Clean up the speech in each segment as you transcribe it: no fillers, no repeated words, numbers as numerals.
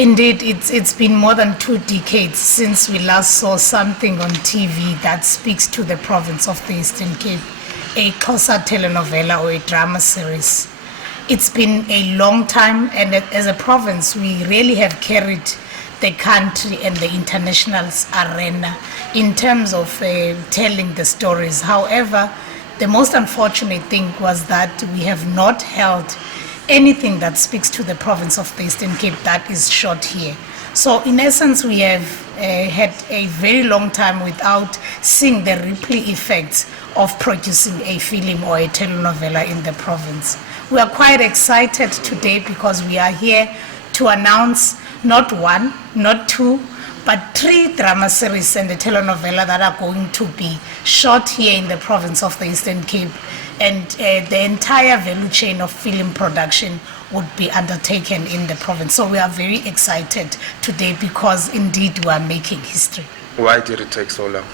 Indeed, it's been more than 2 decades since we last saw something on TV that speaks to the province of the Eastern Cape, a Xhosa telenovela or a drama series. It's been a long time, and as a province, we really have carried the country and the international arena in terms of telling the stories. However, the most unfortunate thing was that we have not held anything that speaks to the province of the Eastern Cape that is shot here. So in essence, we have had a very long time without seeing the ripple effects of producing a film or a telenovela in the province. We are quite excited today because we are here to announce not 1, not 2, but 3 drama series and a telenovela that are going to be shot here in the province of the Eastern Cape, and the entire value chain of film production would be undertaken in the province. So we are very excited today because indeed we are making history. Why did it take so long?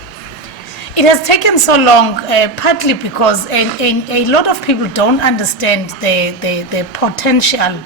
It has taken so long, partly because a lot of people don't understand the potential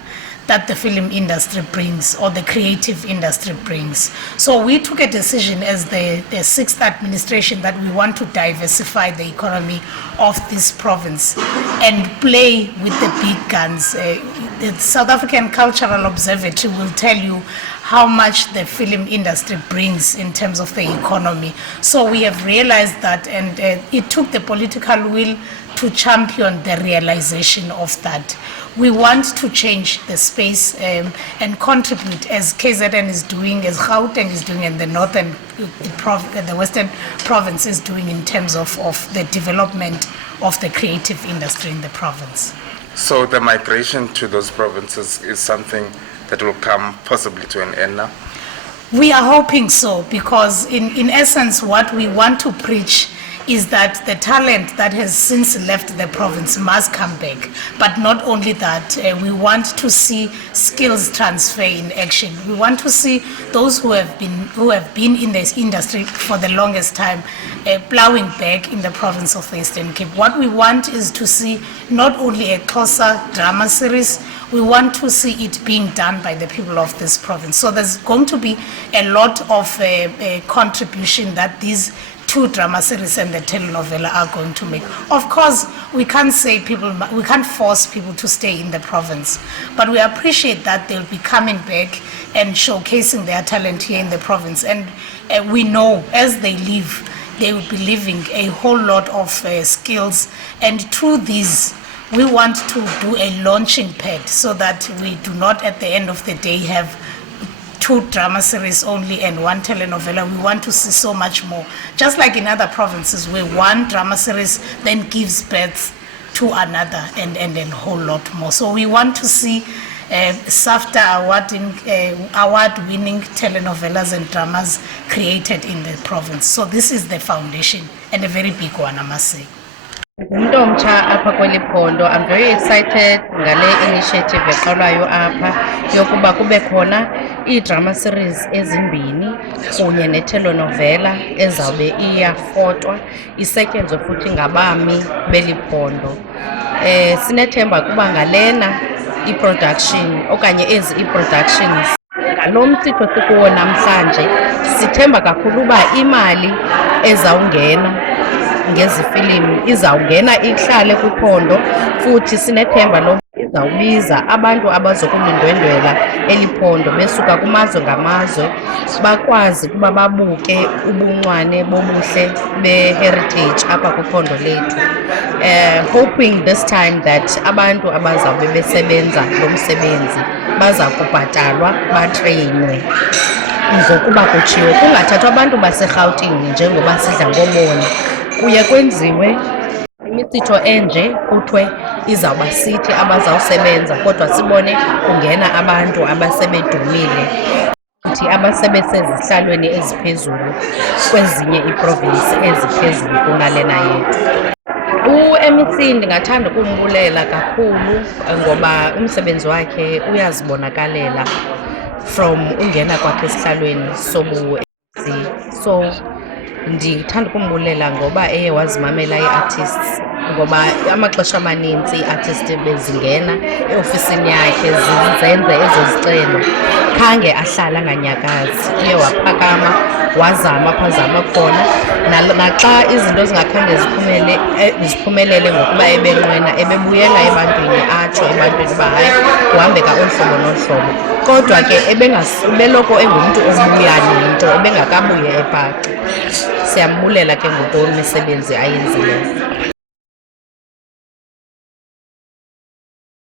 that the film industry brings or the creative industry brings. So we took a decision as the 6th administration that we want to diversify the economy of this province and play with the big guns. The South African Cultural Observatory will tell you how much the film industry brings in terms of the economy. So we have realized that, and it took the political will to champion the realization of that. We want to change the space and contribute as KZN is doing, as Gauteng is doing, and the northern, the western province is doing in terms of the development of the creative industry in the province. So the migration to those provinces is something that will come possibly to an end now? We are hoping so, because in essence what we want to preach is that the talent that has since left the province must come back. But not only that, we want to see skills transfer in action. We want to see those who have been in this industry for the longest time plowing back in the province of the Eastern Cape. What we want is to see not only a Xhosa drama series, we want to see it being done by the people of this province. So there's going to be a lot of contribution that these 2 drama series and the telenovela are going to make. Of course, we can't force people to stay in the province, but we appreciate that they'll be coming back and showcasing their talent here in the province. And we know as they leave, they will be leaving a whole lot of skills. And through these, we want to do a launching pad so that we do not at the end of the day have 2 drama series only and 1 telenovela. We want to see so much more. Just like in other provinces where 1 drama series then gives birth to another and a whole lot more. So we want to see SAFTA award-winning telenovelas and dramas created in the province. So this is the foundation, and a very big one, I must say. Umntomtsha apha kweli phondo, I'm very excited ngale initiative eqalwayo apha yokuba kube khona ii-drama series ezimbini kunye netelenovela ezawube iyafotwa isetyenzwe futhi ngabami beli phondo. Sinethemba kuba ngalena i-production okanye ezi i-productions ngalo msitho sikuwo namhlanje sithemba kakhulu uba imali ezawungena ngezi filimu izawungena ihlale kwiphondo, futhi sinethemba lo izawubiza abantu abazokulindwendwela eli phondo besuka kumazwe ngamazwe bakwazi ukuba babuke ubuncwane bobuhle be-heritage apha kwiphondo lethu. Hoping this time that abantu abazawube besebenza lo msebenzi baza kubhatalwa batreyinwe. Ngokuba kutshiwo kungathathwa abantu baseRhawutini njengoba sidla ngobona, kuye kwenziwe imisitho enje kuthiwe izawuba sithi abazawusebenza, kodwa sibone kungena abantu abasebedumile futhi abasebesezihlalweni eziphezulu kwezinye iiprovinsi eziphezulu kunalena yethu. U-MEC ndingathanda ukumbulela kakhulu ngoba umsebenzi wakhe uyazibonakalela from ungena kwakhe esihlalweni sobu-MEC. So ndithanda ukumbulela ngoba eye wazimamela ii-artists ngoba amaxesha amaninzi ii-artist bezingena eofisini yakhe zenze ezo zicelo khange ahlale anganyakazi. Uye waphakama wazama apho azama khona, naxa izinto zingakhange ziphumelele ngokuba ebenqwena, ebebuyela ebantwini atsho ebantwini uba hayi kuhambeka olu hlobo nolu hlobo. Kodwa ke ebeloko engumntu obuya nento, ebengakabuye ebhaxa. Siyambulela ke ngoku imisebenzi ayenzileyo.